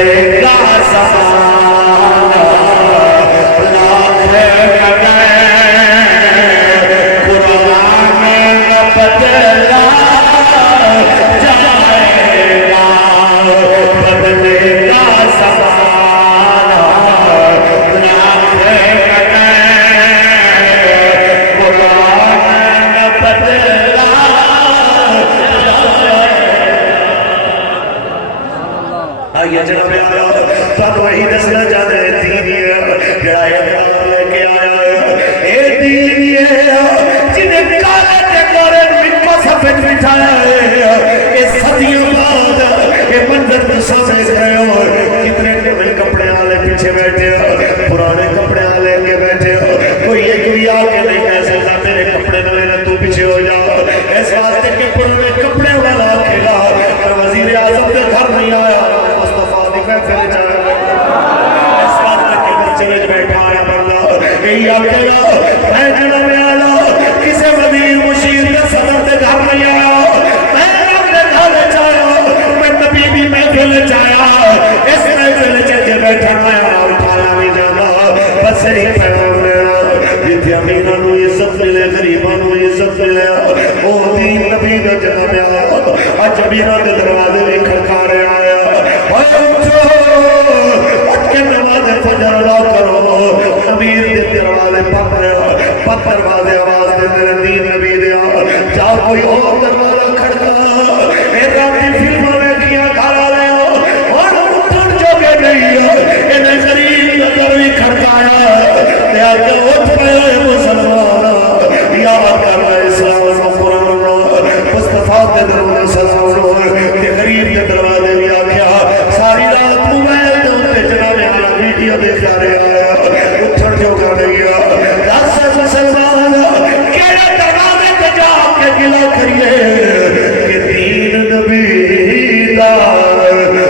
بدلے گا زمانہ لاکھ کہے قرآن نہ بدلا جائے گا بدلے گا زمانہ لاکھ کہے قرآن نہ بدلا آئیے جناب آیا تو وہی دسنا چاہتے ہیں دین یہ جڑا یہ لے کے آیا اے دین یہ جنہیں کالا تے گورے مکہ سفید بٹھایا ہے اے صدیوں بعد اے منظر تو سامنے گئے ہو کتنے نئے کپڑے والے پیچھے بیٹھے ہو پرانے کپڑے والے کے بیٹھے ہو کوئی ایک بھی آ کے نہیں کہہ سکتا میرے کپڑے نہ لینا تو پیچھے ہو جا اس واسطے کہ پرانے کپڑے والا آکھے گا اور وزیر اعظم کے گھر نہیں آیا محفل جائے اس بات کی بچے میں بیٹھا ہے بندہ یہی آکے گا میں جنہ میں آیا کسے وزیر مشیر کے صدر سے گھر نہیں آیا میں اپنے گھر چاہیا میں نبی بھی محفل چاہیا اس محفل چاہتے بیٹھا آیا اٹھایا نہیں جانا بس ہی پیغام لینا جتنے امینہ نو عزت ملے غریبہ نو عزت ملے او دین نبی کا جنہ میں آیا آج امینہ کے دروازے میں کھڑکا رہے آیا اٹھ کے نماز فجر ادا کرو امیر دے دروازے پپ دروازے آواز دے میرے دین نبی دیا جا کوئی اور دروازہ کھڑکا اے راتی فلموں نے کیا کھارا لے اور اٹھن جو گے نہیں انہیں غریب نظر بھی کھڑکایا دیا کہ اٹھ پہ مسلمان یاد کرنا اسلام و قرآن مصطفیٰ دے دروازے سلام کہ غریب دے دروازے بھی آگیا ساری رات موبائل دے اندے جناب اعلیٰ ویڈیو دیکھا رہے آیا اٹھن جو کر گیا دس مسلمان کیڑے دروازے پہ جا کے گلا کریے کہ دین نبی دا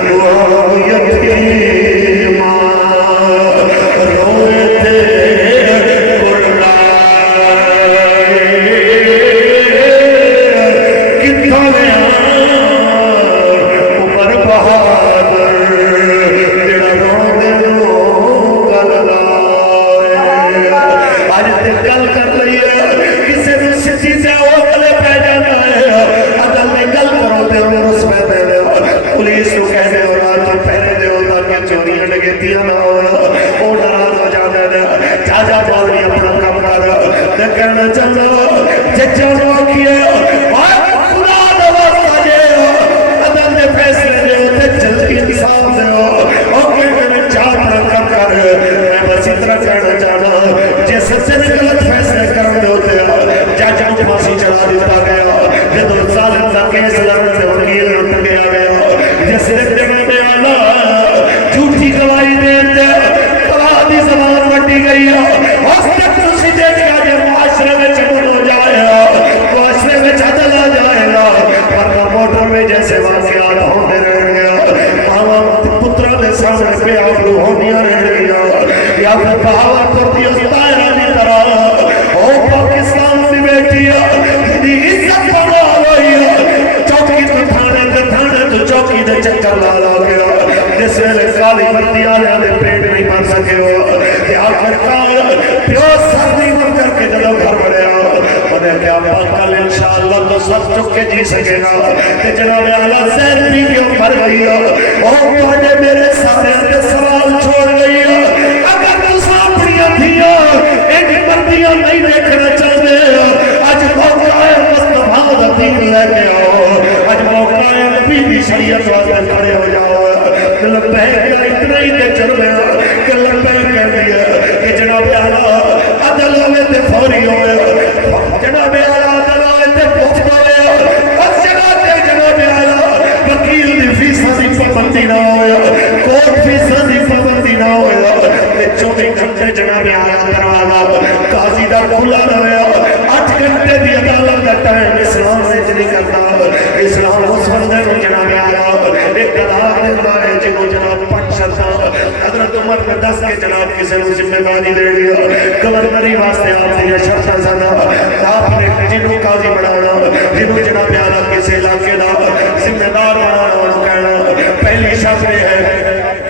وہ یتیمہ روئے تھے کہنا چاہتا جچہ نو آکھیا خدا دواستا جے عدل دے فیصلے دے ہوتے جلدی انصاف دے ہو اوکے میں چاہ پرکر کر میں بس اتنا کہنا چاہتا جے سچے نے غلط فیصلے کرنے ہوتے جاجہ کو پاسی چلا دیتا گیا جدو ظالم دا کیس لڑنے سے وکیل لٹ گیا گیا جس رکھتے میں آنا جھوٹی گواہی دیتے گواہ دی زبان وٹی گئی اس تک تسی دیکھا جے معاشرے میں چکن ہو جائے گا معاشرے میں چدل آ جائے گا ورنہ موٹر میں جیسے واقعات ہونے رہ گیا ماما پترہ نے سامنے پہ آبرو ہونیاں رہ گیا یا پھر بہاوت کرتی اس دائرہ کی طرح او پاکستان میں بیٹھی ہے عزت بنا ہوئی ہے چوکی تو تھانے تو چوکی دے چکر لالا گیا جس ویلے کالی بندی آلے آلے پیٹ نہیں بن سکے ہو کہ آخر کال پیو سر نہیں بن کر کے جلو گھر بڑے آؤ انہیں کیا کل انشاءاللہ تو سب چک کے جی سکے گا کہ جناب اعلیٰ زہر بھی کیوں مر گئی ہو اور پہنے میرے سامنے سے سوال چھوڑ گئی ہو اگر تو ساپڑیاں دیا ایک مردیاں نہیں دیکھنا چاہتے آج موقع ہے مصطفیٰ دین لے کے آؤ آج موقع ہے نبی بھی شریعت واسطے کھڑے ہو جاؤ لبیک کا اتنا ہی تے چرمے کہ لبیک کہہ دیا کہ جناب اعلیٰ عدل ہوئے تے فوری ہوئے جناب اعلیٰ عدل ہوئے تے پوچھ ہوئے اس جگہ تے جناب اعلیٰ وکیل دی فیصدی پابندی نہ ہوئے کوٹ فیصدی پابندی نہ ہوئے تے 24 گھنٹے جناب اعلیٰ دروازہ قاضی دا کھلا رہے 8 گھنٹے دی عدالت کا ٹائم اسلام سے نہیں کرتا اسلام اس بندے کو جناب اعلیٰ ایک دلال دیتا ہے جنہوں جناب 5 شرطا حضرت عمر نے 10 کے جناب کسی نے ذمہ داری دے دیا گورنری واسطے آپ نے یہ شرطا زنا آپ نے جنہوں قاضی بنانا جنہوں جناب اعلیٰ کسی علاقے دا ذمہ دار بنانا اور کہنا پہلی شرط ہے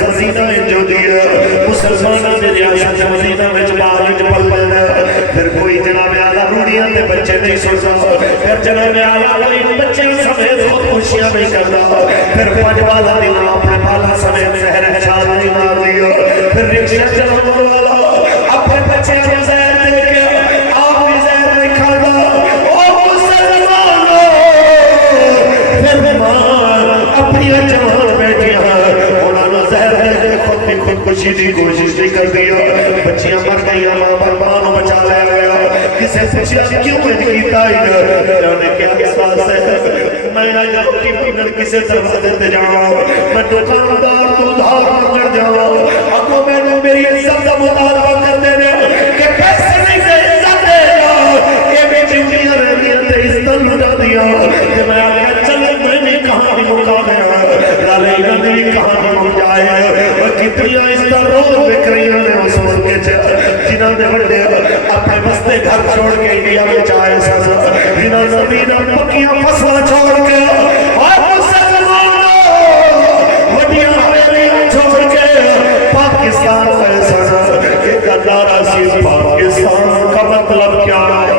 مدینہ جو دیا مسلمانہ دے ریاست مدینہ میں جبال جبل بلنا پھر کوئی جناب اعلیٰ روڑیاں دے بچے نہیں سوچا پھر جناب اعلیٰ کوئی بچے سمیت خود خوشیاں نہیں کرنا پھر پانچ والا دینا اپنے بالا سمیت زہر چھال نہیں مار دیا پھر رکشہ جناب والا اپنے بچے کو زہر دے کے آپ بھی زہر نہیں کھانا او مسلمانوں پھر ماں اپنی جوان بیٹھیاں انہوں نے زہر دے کے خود بھی خودکشی دی کوشش نہیں کر دیا بچیاں مر گئی ماں بربانوں بچا لیا گیا کسے پوچھا کیوں میں کیتا ہی انہوں کیا احساس ہے میں آجا روٹی پینر کسے دروازے تے جاؤں میں دکاندار تو دھار مگر جاؤں اگو میں نے میری عزت کا مطالبہ کر دینے کہ پیسے نہیں سے عزت دے گا کہ میں چنگیاں رہنی تے عزت لٹا دیا کہ میں آگیا چلے میں نے کہانی مکا گیا لالے انہوں نے کہانی مک جائے اور کتنی عزت رو بک رہی ہیں اس وقت کے جنہوں نے بڑھے اپنے بستے گھر چھوڑ کے انڈیا میں چاہے سزا جنہوں نے مدینہ پکیاں فصلہ چھوڑ کے اور مسلمانوں وڈیاں حویلیاں چھوڑ کے پاکستان میں سزا ایک ادارہ سی پاکستان کا مطلب کیا ہے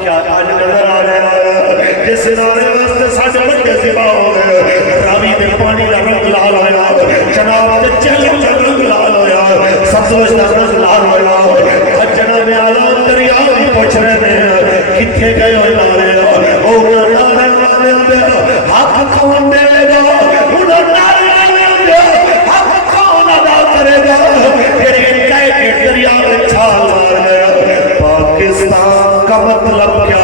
کیا آج نظر آ رہا ہے جس نارے واسطے ساڑھے بڑے زبا ہو گئے راوی دے پانی کا رنگ لال ہویا جناب دے چہلے کا رنگ لال ہویا سبزوش کا رنگ لال ہویا جناب اعلیٰ دریا بھی پوچھ رہے ہیں کتھے گئے ہوئے نارے انہوں نارے نارے دے حق کون دے گا انہوں نارے نارے دے حق کون ادا کرے گا پھر یہ کہے کہ دریا میں چھال مار گیا پاکستان کا مطلب کیا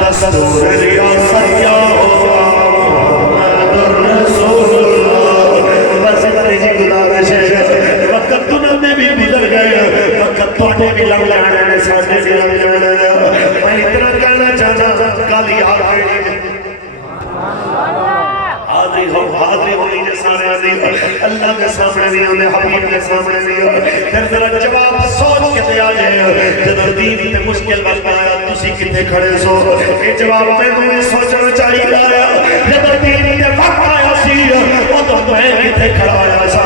دستور ریاست کیا ہوگا محمد رسول اللہ بس اتنی جی گزارش ہے وقت تنہوں نے بھی گزر گئے وقت توڑے بھی لگ جانے سانے بھی لگ جانے میں اتنا کہنا چاہتا کل یاد آئی حاضری ہوئی جو سامنے آدھی اللہ کے سامنے نہیں ہونے حبیب کے سامنے نہیں ہونے پھر ذرا جواب سوچ کے دیا جائے جب دین تے مشکل وقت آیا تسی کتے کھڑے سو یہ جواب میں نے سوچنا چاہیے آیا جب دین تے وقت آیا سی وہ تو میں کتے کھڑا آیا سا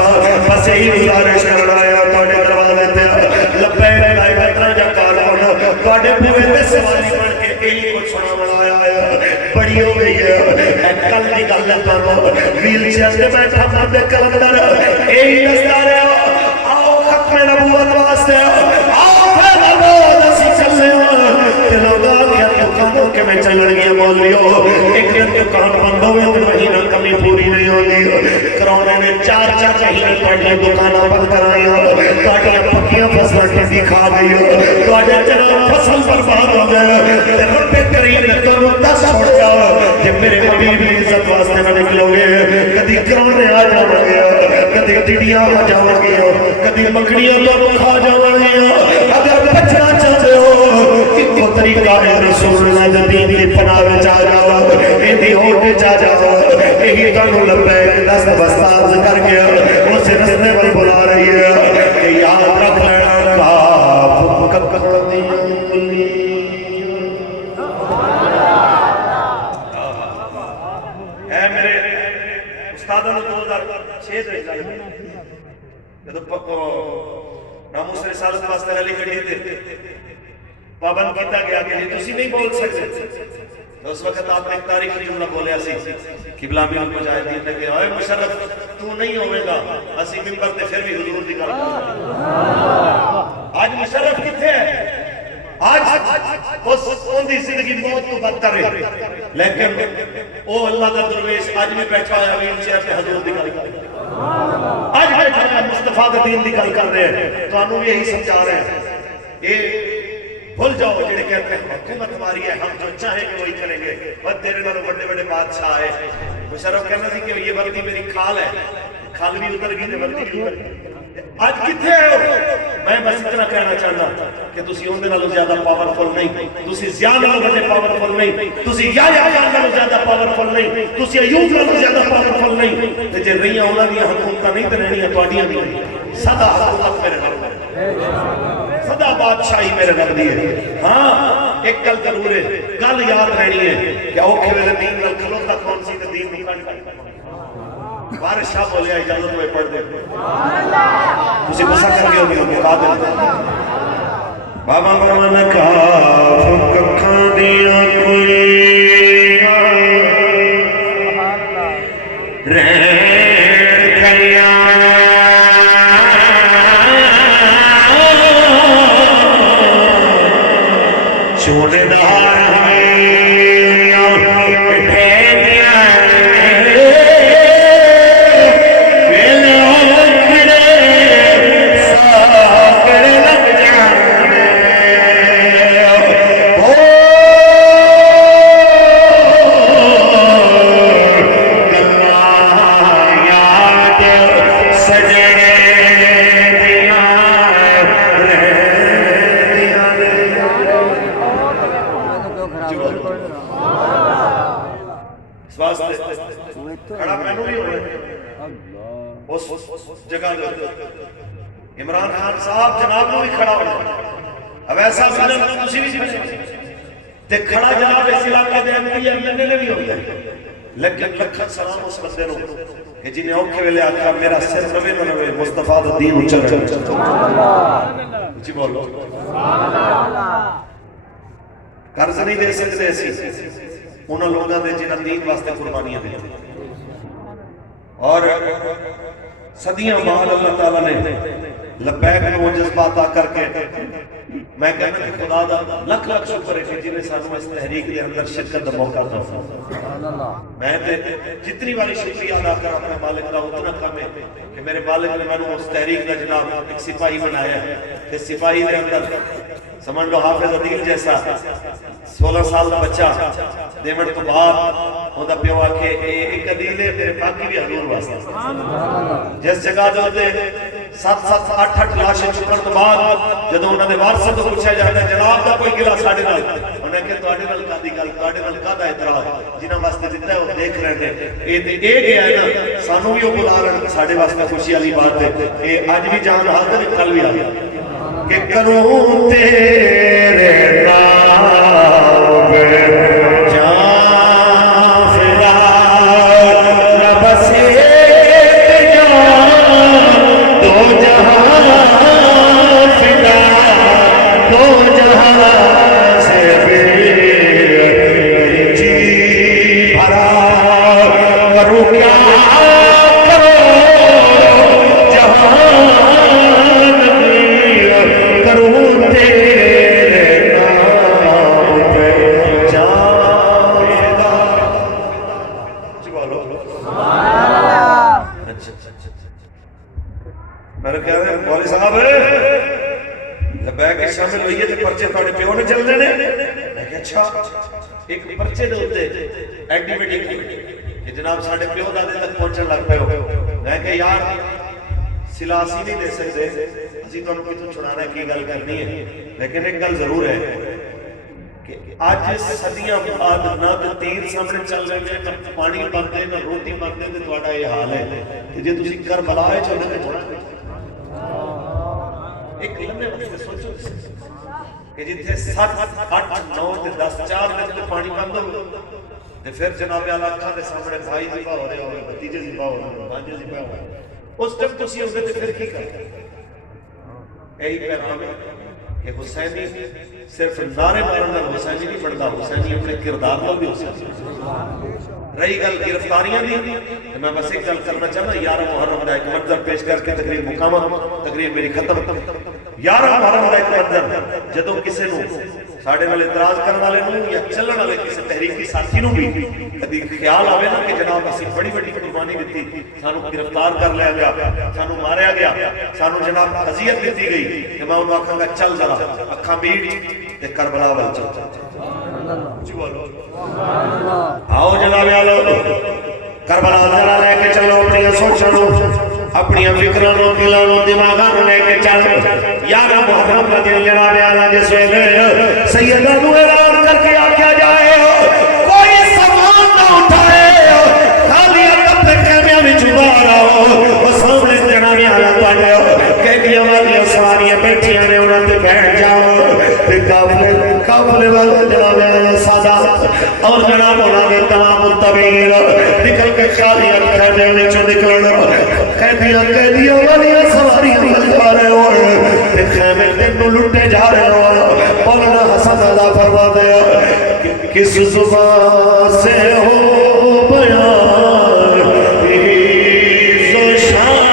بس یہی گزارش کرنا آیا توڑے دروازے تے لبے لائے بطرہ جا کارون توڑے بوئے تے سوالی بڑھ کے ایلی کو چھوڑا بڑھایا آیا بڑی ہو گئی ہے کل نکال لیتا ہوں ویل چیئر سے بیٹھا مرد کلندر ایہی دستار ہے آؤ ختم نبوت واسطے آؤ پھر نبوت اسی چلنے تلوگا کیا دکانوں کے میں چل رہی ہے مولویوں ایک دن دکان بند ہوئے تو مہینہ کمی پوری نہیں ہوگی کرونے نے چار مہینے پڑھنے دکانوں بند کرائیاں کاٹیاں پکیاں فصلہ ٹھنڈی کھا گئی تو آجا چلو فصل برباد ہو گئے رب کریم نے تو دس چھوڑ جاؤ جب میرے حبیب کی عزت واسطے میں نکلو گے کدی کرونے آ جاؤ گے کدی ٹڈیاں آ جاؤ گے کدی مکڑیاں تو کھا جاؤ گے اگر بچنا چاہتے ہو ایک طریقہ ہے رسول اللہ دین کی پناہ میں چاہ جاؤ ایدی ہو کے چاہ جاؤ یہی تنو لبیک دست بستاز کر کے اسے رسنے پر بلا رہی ہے کہ یاد رکھ لینا کاف ککڑی اے میرے استادوں نے 2006 سے جب ناموس رسالت واسطے علی کھڑی تھے پابند کیتا گیا کہ تسی نہیں بول سکتے تو اس وقت آپ نے ایک تاریخی جملہ بولیا سی قبلہ میں مجاہدین نے کہا اے مشرف تو نہیں ہوئے گا اسی ممبر تے پھر بھی حضور دی گل آج مشرف کتنے ہے آج اس اندھی زندگی موت تو بدتر ہے لیکن او اللہ کا درویش آج میں بیٹھا ہے ویل چیئر پہ حضور دی گل آج بیٹھا ہے مصطفیٰ کا دین دی گل کر رہے ہیں تو انہوں یہی سمجھا رہے ہیں یہ بھول جاؤ جڑے کہتے ہیں حکومت ہماری ہے ہم جو چاہیں گے وہی کریں گے بس تیرے نالوں بڑے بڑے بادشاہ ہے مشرف کہنا تھی کہ یہ وردی میری کھال ہے کھال بھی اتر گئی وردی بھی اتر گئی آج کتنے ہو میں بس اتنا کہنا چاہتا کہ تسی ہوندے نالوں زیادہ پاورفل نہیں تسی زیادہ نالوں پاورفل نہیں تسی یا نالوں زیادہ پاورفل نہیں تسی ایوب نالوں زیادہ پاورفل نہیں تے جے رہیاں انہاں دی حکومتاں نہیں تے رہنیاں تواڈیاں بھی سدا حکومت میرے گھر میں سدا بادشاہی میرے رب دی ہے ہاں ایک گل ضرور ہے، گل یاد رہنی ہے کہ اوکھے ویلے دین نال کھلوتا کون سی تے دین نوں کٹ بارش شاہ بولیا اجازت ہوئے پڑھ دے تسی غصہ کر گئے ہو مقابل بابا من کاف ککھاں دیاں کوئی رہن گیاں چونے دار عمران خان صاحب جناب نو بھی کھڑا ہونا اب ایسا ملن تسی بھی تے کھڑا جناب اس علاقے دے M P M L A بھی ہوتا ہے لیکن لکھن سلام اس بندے نو کہ جنہیں اوکھے ویلے آقا میرا سر روے نہ روے مصطفیٰ دا دین اچھا رہے جی بولو قرض نہیں دے سکتے ایسی انہوں لوگوں نے جنہاں دین واسطے قربانیاں دی اور صدیاں بعد اللہ تعالیٰ نے لبیک نو جذبات آ کر کے میں کہنا کہ خدا دا لکھ لکھ شکر ہے کہ جنہیں سانوں اس تحریک دے اندر شرکت دا موقع تھا میں جتنی باری شکریہ ادا کر اپنے مالک کا اتنا کم ہے کہ میرے مالک نے میں نے اس تحریک دا جناب ایک سپاہی بنایا ہے کہ سپاہی دے اندر سمجھ لو حافظ عدیل جیسا 16 سال کا بچہ دیمن تو بعد ہوندہ پیو آکھے ایک عدیل ہے میرے پاکی بھی حضور واسطہ جس جگہ جو ہوتے 7-8 لاشیں چکن تو بعد جدو انہوں نے وارثہ تو پوچھا جاتا ہے جناب دا کوئی گلا ساڑھے نال انہوں نے کہا تواڈے نال کادی گل تواڈے نال کادا اعتراض جنہاں واسطے دیتا ہے وہ دیکھ رہے ہیں اے گیا ہے نا سانوں بھی وہ بلا رہے ہیں ساڑھے واسطے خوشی والی بات ہے اے آج بھی جان حاضر کل بھی آ گیا کہ کروں تیرے نام جان فدا نہ بس ایک جان دو جہاں فدا دو جہاں سے بھی جی بھرا کروں کیا کرو جہاں شامل ہوئی ہے تو پرچے تھوڑے پیو نے چل دینے میں کہ اچھا ایک پرچے دے ہوتے ایکٹیویٹی کی کہ جناب ساڑھے پیو دادے تک پہنچن لگ پہ ہو میں کہ یار سلاسی نہیں دے سکتے اسی تو انہوں کی تو چھڑانا کی گل کرنی ہے لیکن ایک گل ضرور ہے کہ آج صدیاں بعد نہ تو تیر سامنے چل رہے ہیں نہ پانی بندے نہ روٹی بندے تو توڑا یہ حال ہے کہ جے تسی کربلا ہے چلنے میں چھوڑا ایک لمحے وقت سوچو کہ جتنے 7 8 9 10 4 منٹ میں پانی بند ہو تو پھر جناب اعلیٰ اکھاں دے سامنے بھائی ذبح ہو رہے ہو بھتیجے ذبح ہو رہے ہو بھانجے ذبح ہو رہے اس ٹائم تسی ہوگے تو پھر کی کرتے یہی پیغام ہے کہ حسینی صرف نعرے مارن نال حسینی نہیں بنتا حسینی اپنے کردار نال بھی حسینی رہی گل گرفتاریاں دی میں بس ایک گل کرنا چاہنا 11 محرم کا ایک منظر پیش کر کے تقریر مکمل تقریر میری ختم 11 محرم کا ایک منظر جدوں کسے نو ساڑھے والے اعتراض کرنے والے نو یا چلن والے کسی تحریکی ساتھی نو بھی کبھی خیال آوے نا کہ جناب اسی بڑی بڑی قربانی دیتی سانو گرفتار کر لیا گیا سانو ماریا گیا سانو جناب اذیت دیتی گئی کہ میں انہوں آکھاں گا چل ذرا اکھاں میٹ تے کربلا وال چل جی بولو آؤ جناب آلو کربلا ذرا لے کے چلو اپنی سوچنو اپنی فکرانو دلانو دماغانو لے کے چل 11 محرم کا دن جناب آلہ جس ویلے سیدہ نو اعلان کر کے آکیا جائے کوئی سامان نہ اٹھائے خالی اپنے خیمیاں میں چھپا رہا ہو وہ سامنے جناب آلہ پڑے ہو کہ ہماری سواریاں بیٹھیاں نے انہوں نے بیٹھ جاؤ قافلے والے جناب آیا سادات اور جناب ہونا نے تمام الطویل نکل کے خالی خیمے وچوں نکلنا قیدیاں والیاں سواریاں جا رہے ہو خیمے تینوں لٹے جا رہے ہو مولانا حسن ادا فرما دیا کس زبان سے ہو بیان عز و شان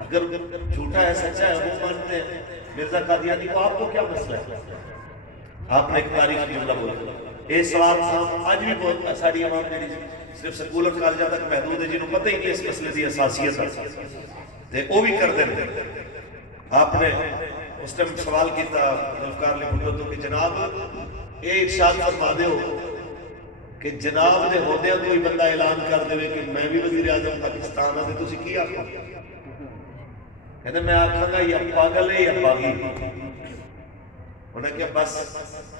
اگر جھوٹا ہے سچا ہے وہ مانتے ہیں مرزا قادیانی کو آپ کو کیا مسئلہ ہے آپ نے ایک تاریخی جملہ بولا یہ سوال صاحب اج بھی بہت ساری عوام جڑی صرف سکول اور کالجاں تک محدود ہے جنہوں پتہ ہی نہیں اس مسئلے کی اساسیت ہے وہ بھی کرتے ہیں. آپ نے اس ٹائم سوال کیتا ذوالفقار علی بھٹو تو کہ جناب یہ ارشاد فرما دیو کہ جناب دے ہوندیاں کوئی بندہ اعلان کر دے کہ میں بھی وزیر اعظم پاکستان ہاں تے تسی کی آکھو؟ کہتے میں آکھاں گا یا پاگل ہے یا باغی. انہیں کہا بس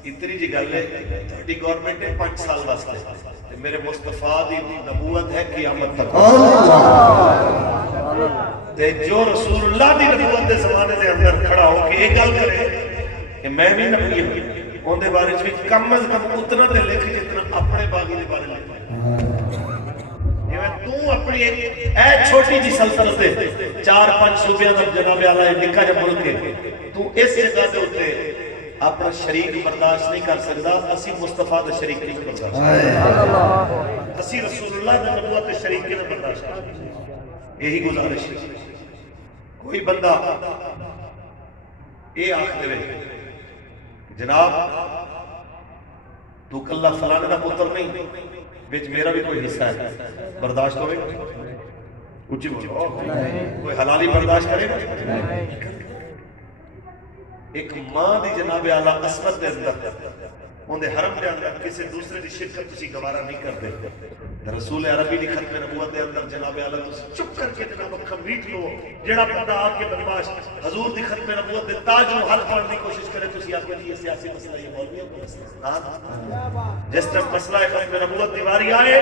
اتنی جی گل ہے تہاڈی گورنمنٹ ہے 5 سال واسطے میرے مصطفیٰ دی نبوت ہے قیامت تک. تے جو رسول اللہ دی نبوت دے زمانے دے اندر کھڑا ہو کے ایک گل کرے کہ میں بھی نبی ہوں ان دے بارے بھی کم از کم اتنا تے لکھ جتنا اپنے باغی دے بارے لکھ. تو اپنی اے چھوٹی جی سلطنت دے 4-5 صوبیاں دا جناب اعلیٰ نکا جا ملک ہے تو اس جگہ دے ہوتے اپنا شریک برداشت نہیں کر سکتا. اسی مصطفیٰ دا شریک نہیں برداشت اسی رسول اللہ دا نبوت دے شریک نہیں برداشت. یہی گزارش ہے کوئی بندہ یہ آخ دے جناب تو کلہ فلانے دا پتر نہیں بیچ میرا بھی کوئی حصہ ہے برداشت ہوئے اچھی بولو کوئی حلالی برداشت کرے گا. ایک ماں دی جناب اعلیٰ عصمت دے اندر ان دے حرم دے اندر کسی دوسرے دی شرکت تسی گوارا نہیں کر دے. رسول عربی دی ختم نبوت دے اندر جناب اعلیٰ تسی چپ کر کے جناب اکھم میٹ لو. جڑا بندہ آپ کے بدماش حضور دی ختم نبوت دے تاج نو ہاتھ پاڑنے کی کوشش کرے تسی آپ کے لیے سیاسی مسئلہ یہ مولویوں کو مسئلہ جس طرح مسئلہ ختم نبوت دیواری آئے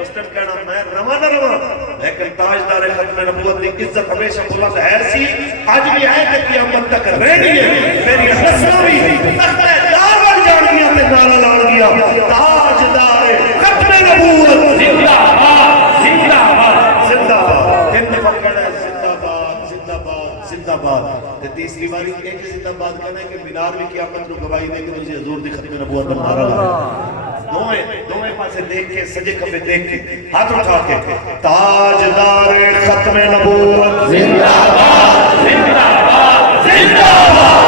اس طرح کہنا میں رواں نہ رواں لیکن تاجدار ختم نبوت دی عزت ہمیشہ بلند ہے سی آج بھی ہے کہ قیامت تک رہنی ہے. میری نسلوں بھی تخت دار بن جان گیا تے نعرہ لان گیا تاجدار ختم نبوت زندہ باد زندہ باد زندہ باد. تین دفعہ کہنا ہے زندہ باد زندہ باد زندہ باد. تے تیسری باری ایک زندہ باد کہنا ہے کہ مینار بھی قیامت کو گواہی دے کہ تسی حضور دی ختم نبوت دا نعرہ لایا. دوئے پاسے دیکھ کے سجے کبھے دیکھ کے ہاتھ اٹھا کے تاجدار ختم نبوت زندہ باد زندہ باد زندہ باد.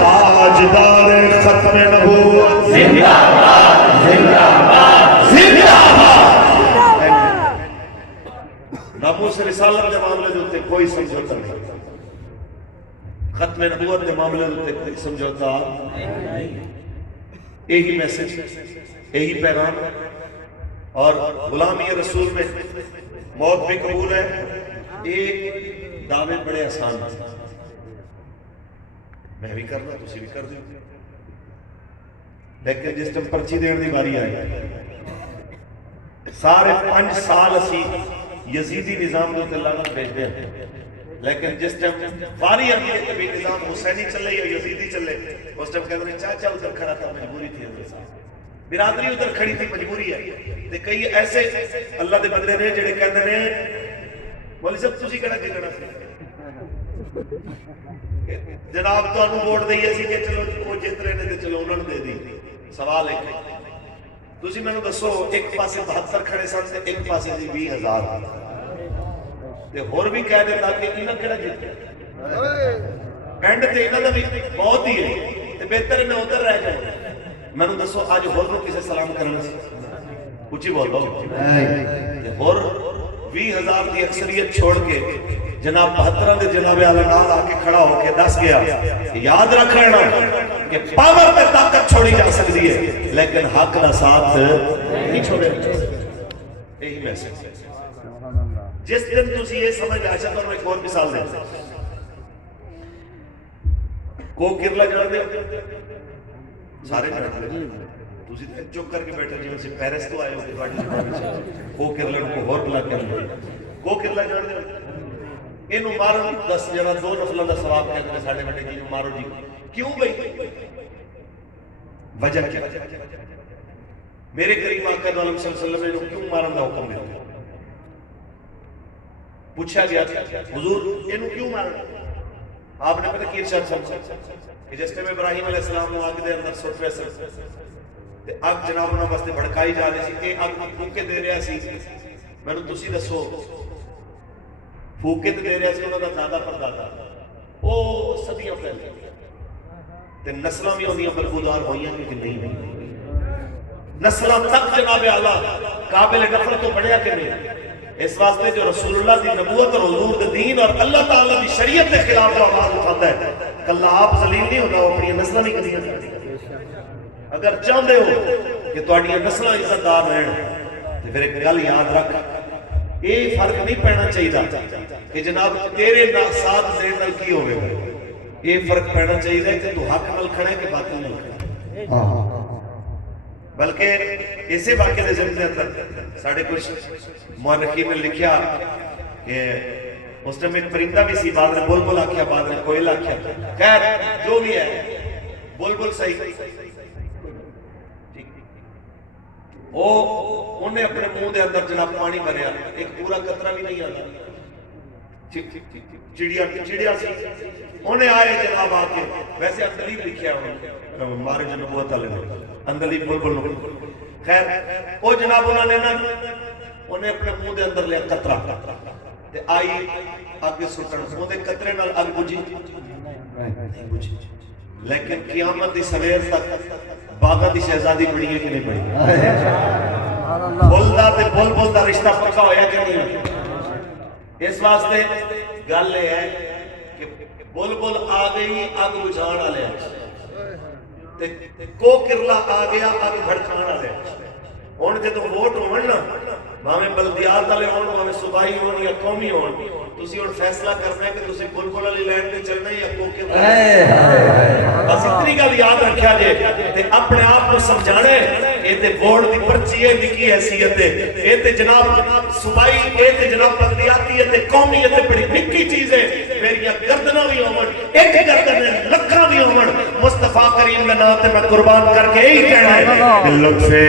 تاجدار ختم نبوت زندہ باد زندہ باد زندہ باد. ناموس رسالت کے معاملے جو تے کوئی سمجھوتا نہیں. ختم نبوت کے معاملے جو تے کوئی سمجھوتا یہی میسج یہی پیغام. اور غلامی رسول میں موت بھی قبول ہے. ایک دعوے بڑے آسان ہیں میں بھی کرنا تسی بھی کر دیں لیکن جس ٹائم پرچی دین دی باری آئی سارے 5 سال اسی یزیدی نظام دے لعنت بھیجتے ہیں لیکن جس ٹائم باری آتی ہے کہ نظام حسینی چلے یا یزیدی چلے اس ٹائم کہتے ہیں چاچا ادھر کھڑا تھا مجبوری تھی برادری ادھر کھڑی تھی مجبوری ہے. کئی ایسے اللہ دے بندے نے جڑے کہندے نے مولوی صاحب تسی کہڑا جگڑا سی جناب تانوں ووٹ دئیے سی کہ چلو وہ جیت رہے نے تے چلو انہاں نوں دے دی. سوال ہے تسی مینوں دسو ایک پاسے 72 کھڑے سن تے ایک پاسے سی 20,000 تے ہور بھی کہہ دیندا کہ انہاں کہڑا جیت اینڈ تے انہاں دا بھی بہت ہی ہے تے بہتر میں ادھر رہ جاؤں. میں نے دسو آج ہور کو کسے سلام کرنا سی اچھی بولو اور 20,000 کی اکثریت چھوڑ کے جناب 72 دے جناب اعلی نال آ کے کھڑا ہو کے دس گیا یاد رکھ لینا کہ پاور تے طاقت چھوڑی جا سکتی ہے لیکن حق دا ساتھ نہیں چھوڑے. یہی میسج جس دن تسی یہ سمجھ آ چاہتا ہوں ایک اور مثال دیں. کو کرلا جان دے سارے جان دے تسی چپ کر کے بیٹھے جی سے پیرس تو آئے ہو کہ تواڈی کو کرلا کو ہور بلا کر کو کرلا جان دے اینو مارو 10 جنا 2 نفلاں دا ثواب کہندے نے ساڈے بڑے جی مارو جی کیوں بھئی وجہ کیا میرے کریم آقا عالم صلی اللہ علیہ وسلم نے کیوں مارن دا حکم دیا پوچھا گیا حضور اینو کیوں مارن آپ نے پتہ کی ارشاد فرمایا کہ جس ٹائم ابراہیم علیہ السلام نو آگ دے اندر سٹ رہے سن تے اگ جناب انہاں واسطے بھڑکائی جا رہی سی اے اگ پھونکے دے رہا سی مینوں تسی دسو پھونکے دے رہا سی انہاں دا دادا پردادا او صدیاں پہلے تے نسلاں بھی ہوندیاں برگزار ہوئیاں کہ نہیں ہوئی، نسلاں تک جناب اعلیٰ قابل نفرت تو بڑھیا کہ نہیں؟ اس واسطے جو رسول اللہ دی نبوت اور حضور دے دین اور اللہ تعالیٰ دی شریعت کے خلاف جو آواز اٹھاتا ہے، کلہ آپ ذلیل نہیں ہوتا، وہ اپنی نسلیں نہیں کدیاں کرتی۔ اگر چاہتے ہو کہ تہاڈیاں نسلاں عزت دار رہن تو پھر ایک گل یاد رکھ، یہ فرق نہیں پینا چاہیے کہ جناب تیرے ساتھ دین نال کی ہوئے گا، یہ فرق پینا چاہیے کہ تو حق نال کھڑے کہ باطل نال کھڑے۔ بلکہ اسی واقعے دے ضمن اندر ساڑھے کچھ مورخین نے لکھیا کہ اس ٹائم ایک پرندہ بھی سی، بعد نے بلبل آکھیا، بعد نے کوئل آکھیا، خیر جو بھی ہے بلبل صحیح، وہ انہیں اپنے منہ دے اندر جناب پانی بھریا، ایک پورا قطرہ بھی نہیں آتا، چڑیا سی، انہیں آئے جناب آکے، ویسے اندلیب لکھیا انہیں مارے جو نبوت والے نے اندلیب بلبل نبوت، خیر وہ جناب انہوں نے انہیں اپنے منہ دے اندر لیا قطرہ، تے آئی آگے سٹن، وہ دے قطرے نال اگ بجھی نہیں بجھی، لیکن قیامت دی سویر تک باغہ دی شہزادی بڑی ہے کہ نہیں بڑی؟ بلدہ تے بلبل دا رشتہ پکا ہویا کہ نہیں ہویا؟ اس واسطے گل یہ ہے کہ بلبل آ گئی اگ بجھان والے، کو کرلا آ گیا اگ بھڑکان والے۔ ہن جدوں ووٹ ہون نا، بھاویں بلدیات والے ہون، بھاویں صوبائی ہون یا قومی ہون، تسی ہن فیصلہ کرنا ہے کہ تسی بلبل والی لائن تے چلنا یا کو کرلا۔ بس اتنی گل یاد رکھیا جے تے اپنے آپ کو سمجھانا ہے، اے تے ووٹ دی پرچی ہے، نکی حیثیت ہے، اے تے جناب صوبائی، اے تے جناب بلدیاتی، اے تے قومی، اے تے بڑی نکی چیز ہے۔ میریاں گردناں بھی ہون، ایک گردن لکھاں بھی ہون، مصطفیٰ کریم دے نام تے میں قربان کر کے یہی کہنا ہے کہ لطفے